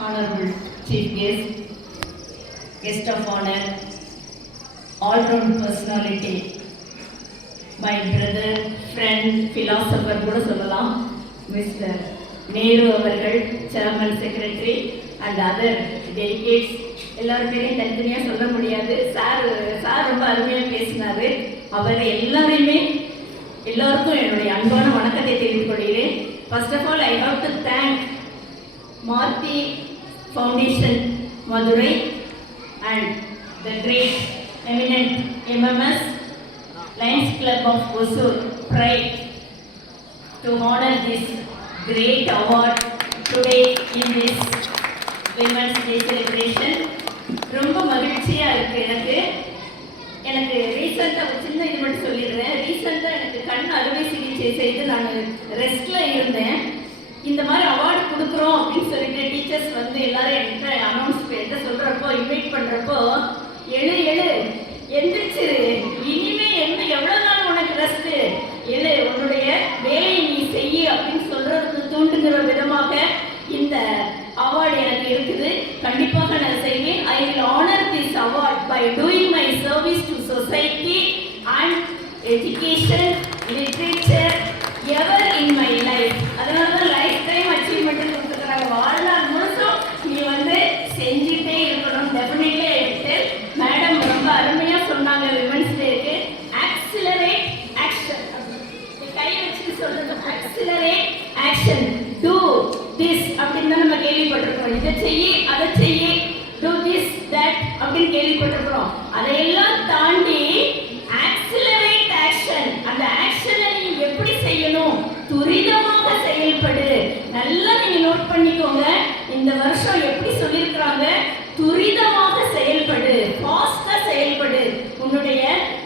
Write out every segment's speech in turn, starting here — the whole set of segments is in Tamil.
Honorable Chief Guest, Guest of Honor, all-round personality, my brother, friend, philosopher கூட சொல்லலாம், Mr. நேரு அவர்கள், Chairman Secretary and other delegates. எல்லாரும் பேரையும் தனித்தனியாக சொல்ல முடியாது. சார் ரொம்ப அருமையாக பேசினாரு. அவர் எல்லாருக்கும் என்னுடைய அன்பான வணக்கத்தை தெரிவித்துக் கொள்கிறேன். First of all, I have to thank Marti Foundation Madurai and the great eminent MMS Lions Club of Hosur Pride to honor this great award today in this Women's Day celebration. ரொம்ப மகிழ்ச்சியாக இருக்குது. எனக்கு ரீசெண்டாக ஒரு சின்ன இது மட்டும் சொல்லிடுறேன். ரீசெண்டாக எனக்கு கண் அறுவை சிகிச்சை செய்து நான் ரெஸ்ட்டில் இருந்தேன். இந்த மாதிரி அவார்டு கொடுக்குறோம் அப்படின்னு சொல்லிட்டு டீச்சர்ஸ் வந்து எல்லாரும் என்கிட்ட என்கிட்ட சொல்கிறப்போ இன்வைட் பண்ணுறப்போ எழு எந்திரிச்சு இனிமே எவ்வளோ நாள் உனக்கு ரெஸ்ட்டு உன்னுடைய வேலையை நீ செய்ய அப்படின்னு சொல்கிறதுக்கு தூண்டுங்கிற விதமாக இந்த அவார்டு எனக்கு இருக்குது. கண்டிப்பாக நான் செய்வேன். I will honour this award by doing my service to society and education literature ever in my life. அதனால தான் லைஃப் டைம் அச்சீவ்மெண்ட் கொடுத்துருக்குறாங்க. வாழ்நாள் முழுசும் நீ வந்து செஞ்சுட்டே இருக்கணும். டெஃபினெட்லி எடுத்து மேடம் ரொம்ப அருமையாக சொன்னாங்க. விமன்ஸ் டேக்கு ஆக்சிலரேட் ஆக்ஷன், கை வச்சுட்டு சொல்றது ஆக்சிலரேட் ஆக்ஷன், டூ திஸ் அப்படின்னு தான் நம்ம கேள்விப்பட்டிருக்கிறோம். இதை செய்ய அதை செய்ய, டூ திஸ் தட் அப்படின்னு கேள்விப்பட்டிருக்கிறோம். அதையெல்லாம் தாண்டி ஆக்சிலரேட் ஆக்ஷன், அந்த ஆக்ஷனை நீ எப்படி செய்யணும், துரிதமாக செயல்படு. நல்லா நீங்க நோட் பண்ணிக்கோங்க. இந்த வருஷம் எப்படி சொல்லியிருக்கிறாங்க, துரிதமாக செயல்படு, ஃபாஸ்டா செயல்படு. உன்னுடைய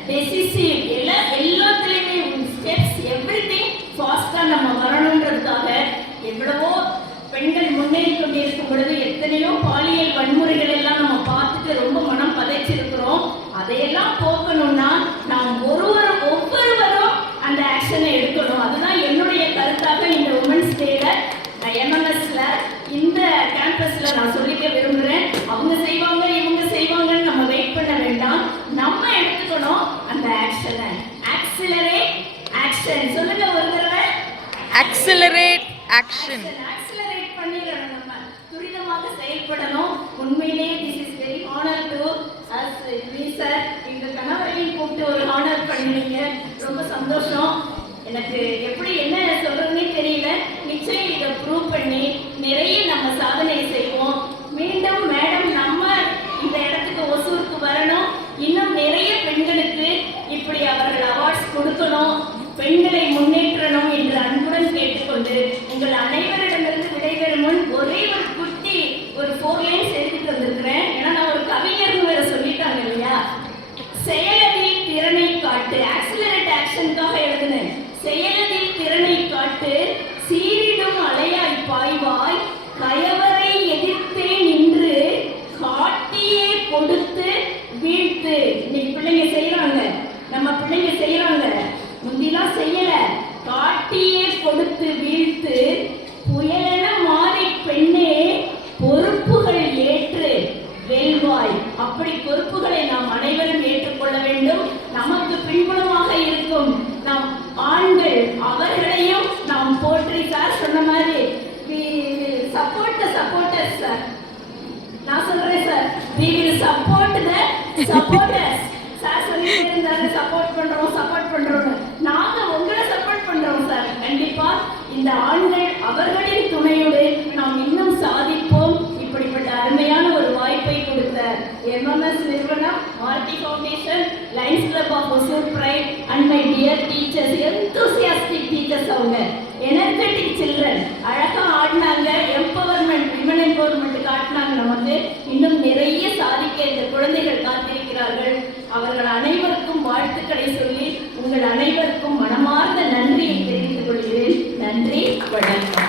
டெசிசிவ் எல்லாத்துலேயுமே ஸ்டெப்ஸ் எவ்ரிதிங் ஃபாஸ்டா நம்ம வரணுன்றதுக்காக எவ்வளவோ பெண்கள் முன்னேறி கொண்டிருக்கும் பொழுது எத்தனையோ பாலியல் வன்முறைகள் எல்லாம் நம்ம பார்த்துட்டு ரொம்ப மனம் பதைச்சிருக்கிறோம். அதையெல்லாம் போக்கணும்னா நாம் ஒவ்வொருவரும் அந்த ஆக்ஷனை எடுக்கணும். அதுதான் என்னுடைய கருத்தாக இந்த உமன்ஸ் டேல எம்எம்எஸ்ல இந்த கேம்பஸ்ல நான் சொல்லிக்க விரும்புகிறேன். அவங்க செய்வாங்க இவங்க செய்வாங்கன்னு நம்ம வெயிட் பண்ண வேண்டாம். நம்ம எடுத்துக்கணும் அந்த ஆக்ஷனை. ஆக்சிலரேட் ஆக்ஷன் சொல்லுங்க ஒரு தடவை. Accelerate action. ஆக்சிலரேட் பண்ணிடணும். நம்ம துரிதமாக செயல்படணும். உண்மையிலேயே this is very honour to us me sir. எங்க கணவரையும் கூப்பிட்டு ஒரு ஹானர் பண்ணுவீங்க. ரொம்ப சந்தோஷம். எனக்கு எப்படி என்ன சொல்றதுன்னே தெரியல. நிச்சயம் இதை ப்ரூவ் பண்ணி நிறைய நம்ம சாதனை செய்வோம். மீண்டும் மேடம் நம்ம இந்த இடத்துக்கு ஒசூருக்கு வரணும். இன்னும் நிறைய பெண்களுக்கு இப்படி அவர்கள் அவார்ட்ஸ் கொடுக்கணும், பெண்களை முன்னேற்றணும் என்று அன்புடன் கேட்டுக்கொண்டு உங்கள் அனைவரிடமிருந்து விடைபெறும் முன் ஒரே ஒரு குட்டி ஒரு 4 லைன்ஸ் எழுதிட்டு வந்திருக்கிறேன். ஏன்னா நான் ஒரு கவிஞர்னு வேற சொல்லிட்டாங்க இல்லையா. செயலதில் திறனை காட்டு, ஆக்சிலரேட் ஆக்ஷனுக்காக எழுதுனேன். செயலதில் திறனை காட்டு, சீரிடும் அலையாய் பாய்வாய், கயவரை எதிர்த்தே நின்று காட்டியே கொடுத்து வீழ்த்து. இன்னைக்கு பிள்ளைங்க செய்யறாங்க, நம்ம பிள்ளைங்க செய்யறாங்க. முந்திலாம் செய்யல, காட்டியே கொடுத்து வீழ்த்து, புயலென மாறி பெண்ணே பொறுப்புகள் ஏற்று வெல்வாய். அப்படி பொறுப்புகளை நாம் அனைவரும் ஏற்றுக்கொள்ள வேண்டும். நமக்கு பின்புலமாக இருக்கும் நம் ஆண்கள், அவர்களையும் நாம் போற்றி சார் சொன்ன மாதிரி சப்போர்ட்டர்ஸ் சார். நான் சொல்றேன் sir, we will support the supporters. Sir சொல்லிட்டு இருந்தாரு சப்போர்ட் பண்றோம். நாங்க உங்களை சப்போர்ட் பண்றோம் சார். கண்டிப்பா இந்த ஆண்கள் அவர்களின் துணையோடு நாம் இன்னும் சாதிப்போம். இப்படிப்பட்ட அருமையான ஒரு வாய்ப்பை கொடுத்த எம்எம்எஸ் நிறுவனம், Marty foundation, lions club of Hosur pride and my dear teachers, enthusiastic teachers. அவங்க எனர்ஜெட்டிக் சில்ட்ரன், அழகா ஆடினாங்க. எம்பவர்மெண்ட், விமன் எம்பவர்மெண்ட் காட்டினாங்க. நமக்கு இன்னும் நிறைய சாதிக்க இந்த குழந்தைகள் காத்திருக்கிறார்கள். அவர்கள் அனைவருக்கும் வாழ்த்துக்களை சொல்லி உங்கள் அனைவருக்கும் மனமார்ந்த நன்றியை தெரிவித்துக் கொள்கிறேன். நன்றி, வணக்கம்.